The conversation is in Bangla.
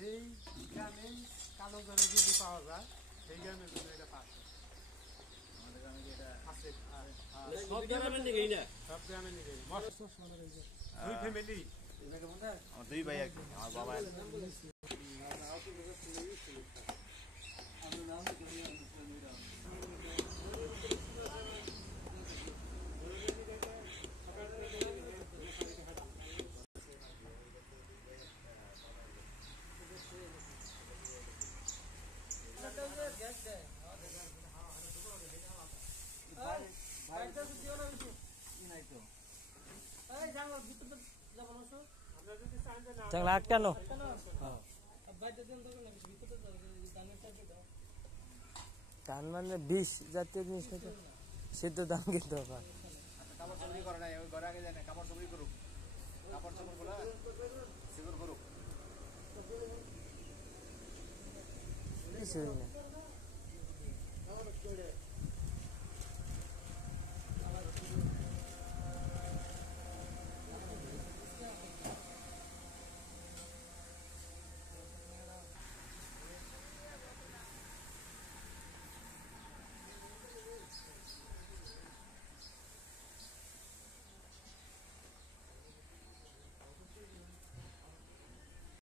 যেই গ্রামে কালো জলে যদি পাওয়া যায় সেই গ্রামের জন্য এটা পাচ্ছে আমাদের গ্রামে যেটা আছে সব গ্রামে নিগেই না সব গ্রামে নিগেই দুই ফ্যামিলি আমার দুই ভাই আর কি আমার বাবা জানলা আটকানো ধান মানে বিষ জাতীয় জিনিস সিদ্ধ ধান কিন্তু কাপড় চুরি করে নাই ওই ঘরে আগে যায় না কাপড় চুরি করুক কাপড় চুরি গুলো সিগুর করুক কিছুই না